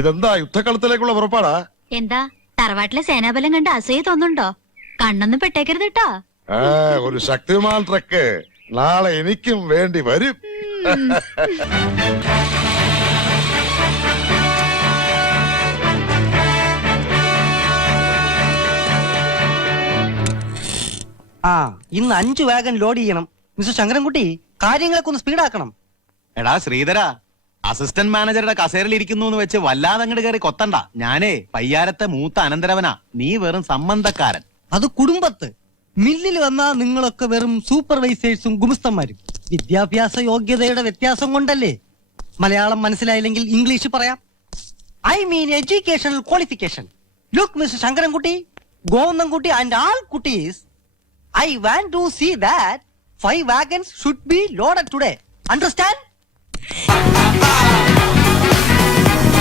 ഇതെന്താ യുദ്ധക്കളത്തിലേക്കുള്ള പുറപ്പാടാ? എന്താ തറവാട്ടിലെ സേനാബലം കണ്ട് അസൂയ തോന്നുന്നുണ്ടോ? കണ്ണൊന്നും പെട്ടേക്കരുത് കേട്ടോ. ഒരു ശക്തിമാൻ ട്രക്ക് നാളെ എനിക്കും വേണ്ടി വരും. ഇന്ന് 5 വാഗൺ ലോഡ് ചെയ്യണം. മിസ്റ്റർ ശങ്കരൻകുട്ടി, കാര്യങ്ങളൊക്കെ ഒന്ന് സ്പീഡാക്കണം. എടാ ശ്രീധര, അസിസ്റ്റന്റ് മാനേജറുടെ കസേരയിൽ ഇരിക്കുന്നു എന്ന് വെച്ച് വല്ലാതെ അങ്ങോട്ട് കയറി കൊത്തണ്ട. ഞാനേ പയ്യാരത്തെ മൂത്ത അനന്തരവനാ, നീ വെറും സംബന്ധക്കാരൻ. അത് കുടുംബത്ത്. മില്ലിൽ വന്നാ നിങ്ങളൊക്കെ വെറും സൂപ്പർവൈസേഴ്സും ഗുമസ്തന്മാരും. വിദ്യാഭ്യാസ യോഗ്യതയുടെ വ്യത്യാസം കൊണ്ടല്ലേ. മലയാളം മനസ്സിലായില്ലെങ്കിൽ ഇംഗ്ലീഷ് പറയാം. I mean educational qualification. Look Mr Sankarankutty, Govindankutty and all കുട്ടീസ്, I want to see that 5 wagons should be loaded today. Understand?